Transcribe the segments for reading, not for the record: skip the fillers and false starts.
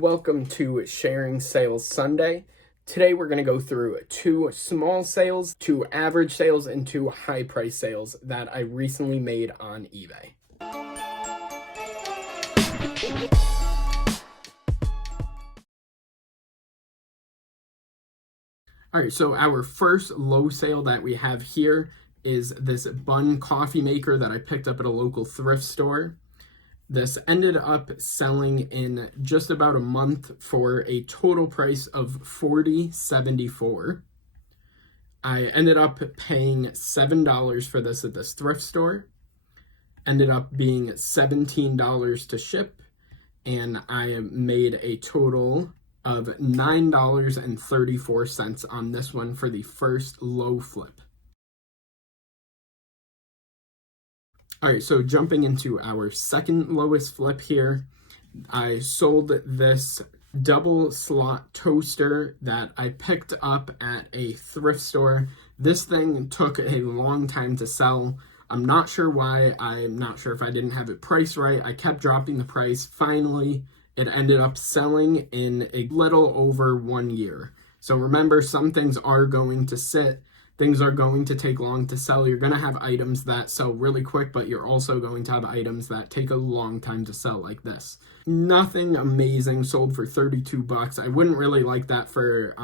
Welcome to Sharing Sales Sunday. Today we're going to go through 2 small sales, 2 average sales, and 2 high price sales that I recently made on eBay. All right, so our first low sale that we have here is this bun coffee maker that I picked up at a local thrift store. This ended up selling in just about a month for a total price of $40.74. I ended up paying $7 for this at this thrift store. Ended up being $17 to ship, and I made a total of $9.34 on this one for the first low flip. All right, so jumping into our second lowest flip here, I sold this double slot toaster that I picked up at a thrift store. This thing took a long time to sell. I'm not sure why. I'm not sure if I didn't have it priced right. I kept dropping the price. Finally, it ended up selling in a little over 1 year. So remember, some things are going to sit. Things are going to take long to sell. You're going to have items that sell really quick, but you're also going to have items that take a long time to sell, like this. Nothing amazing, sold for $32. I wouldn't really like that for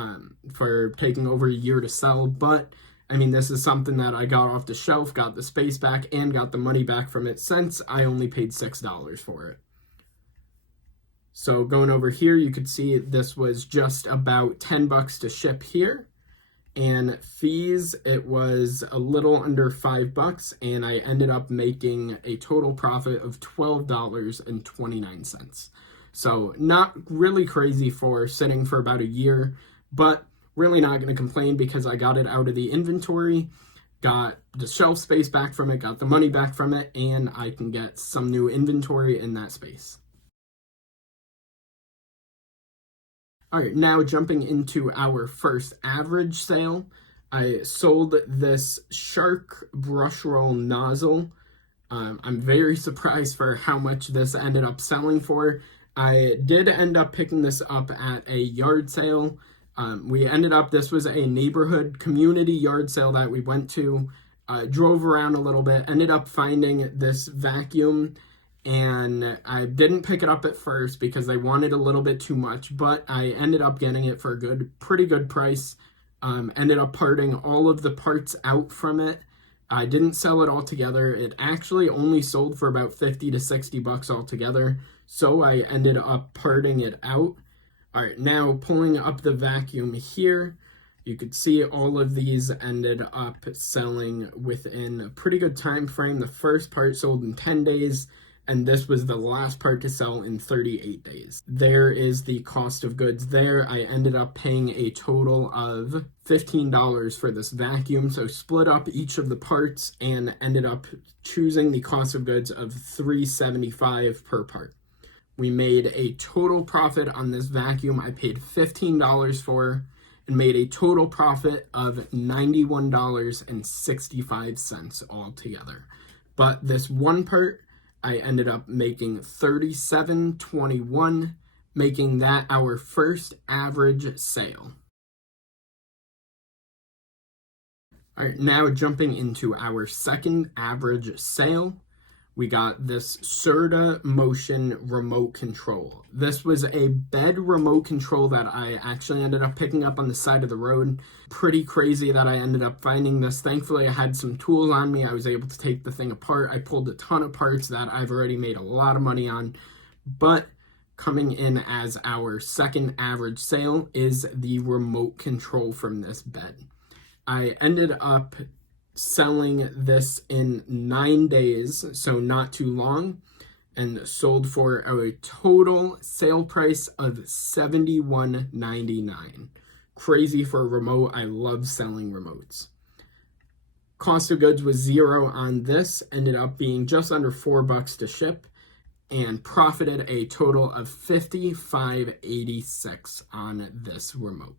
taking over a year to sell, but I mean, this is something that I got off the shelf, got the space back, and got the money back from it since I only paid $6 for it. So going over here, you could see this was just about $10 to ship here. And fees, it was a little under $5, and I ended up making a total profit of $12.29. So not really crazy for sitting for about a year, but really not going to complain because I got it out of the inventory, got the shelf space back from it, got the money back from it, and I can get some new inventory in that space. All right, now jumping into our first average sale, I sold this Shark brush roll nozzle. I'm very surprised for how much this ended up selling for. I did end up picking this up at a yard sale. This was a neighborhood community yard sale that we went to, drove around a little bit, ended up finding this vacuum. And I didn't pick it up at first because they wanted a little bit too much, but I ended up getting it for a pretty good price. Ended up parting all of the parts out from it. I didn't sell it all together. It actually only sold for about $50 to $60 altogether, so I ended up parting it out. All right, now pulling up the vacuum here, you could see all of these ended up selling within a pretty good time frame. The first part sold in 10 days. And this was the last part to sell in 38 days. There is the cost of goods there. I ended up paying a total of $15 for this vacuum, so split up each of the parts and ended up choosing the cost of goods of $3.75 per part. We made a total profit on this vacuum I paid $15 for and made a total profit of $91.65 altogether. But this one part, I ended up making $37.21, making that our first average sale. All right, now jumping into our second average sale, we got this Serta Motion remote control. This was a bed remote control that I actually ended up picking up on the side of the road. Pretty crazy that I ended up finding this. Thankfully, I had some tools on me. I was able to take the thing apart. I pulled a ton of parts that I've already made a lot of money on. But coming in as our second average sale is the remote control from this bed. I ended up selling this in 9 days, so not too long, and sold for a total sale price of $71.99. Crazy for a remote. I love selling remotes. Cost of goods was $0 on this, ended up being just under $4 to ship, and profited a total of $55.86 on this remote.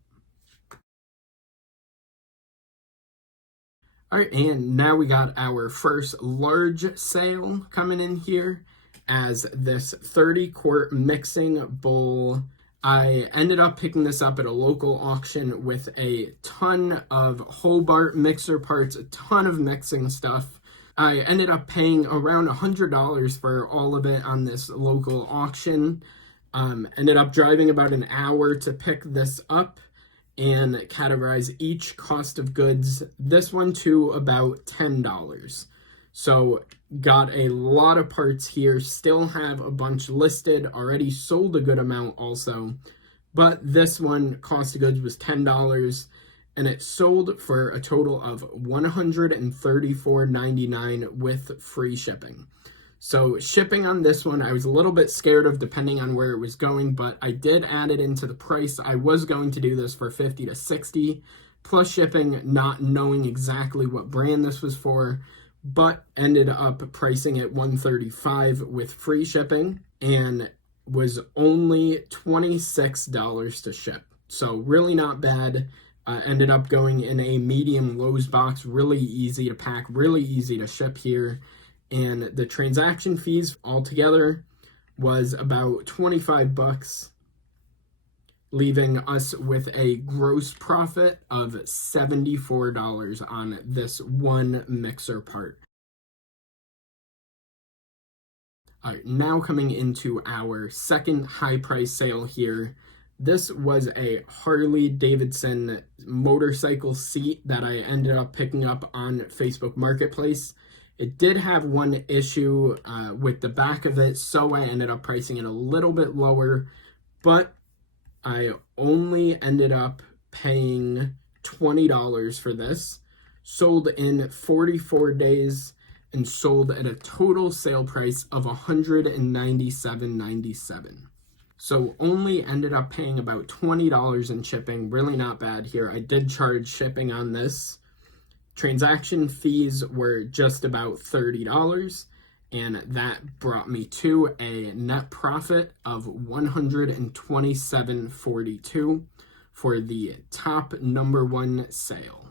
All right, and now we got our first large sale coming in here as this 30-quart mixing bowl I ended up picking this up at a local auction with a ton of Hobart mixer parts, a ton of mixing stuff. I ended up paying around $100 for all of it on this local auction. Ended up driving about an hour to pick this up and categorize each cost of goods. This one to about $10. So got a lot of parts here, still have a bunch listed, already sold a good amount also, but this one cost of goods was $10 and it sold for a total of $134.99 with free shipping. So shipping on this one, I was a little bit scared of depending on where it was going, but I did add it into the price. I was going to do this for $50 to $60 plus shipping, not knowing exactly what brand this was for, but ended up pricing it $135 with free shipping and was only $26 to ship. So really not bad. Ended up going in a medium Lowe's box, really easy to pack, really easy to ship here. And the transaction fees altogether was about $25, leaving us with a gross profit of $74 on this one mixer part. All right, now coming into our second high price sale here. This was a Harley Davidson motorcycle seat that I ended up picking up on Facebook Marketplace. It did have one issue with the back of it, so I ended up pricing it a little bit lower, but I only ended up paying $20 for this, sold in 44 days, and sold at a total sale price of $197.97. So only ended up paying about $20 in shipping, really not bad here. I did charge shipping on this. Transaction fees were just about $30, and that brought me to a net profit of $127.42 for the top number one sale.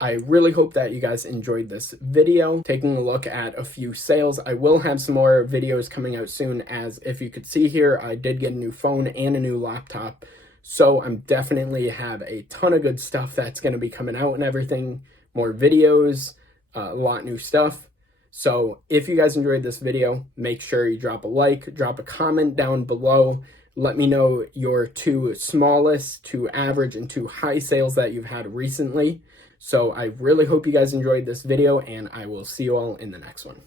I really hope that you guys enjoyed this video, taking a look at a few sales. I will have some more videos coming out soon, as if you could see here, I did get a new phone and a new laptop. So I'm definitely have a ton of good stuff that's going to be coming out and everything, more videos, a lot new stuff. So if you guys enjoyed this video, make sure you drop a like, drop a comment down below. Let me know your two smallest, two average, and two high sales that you've had recently. So I really hope you guys enjoyed this video, and I will see you all in the next one.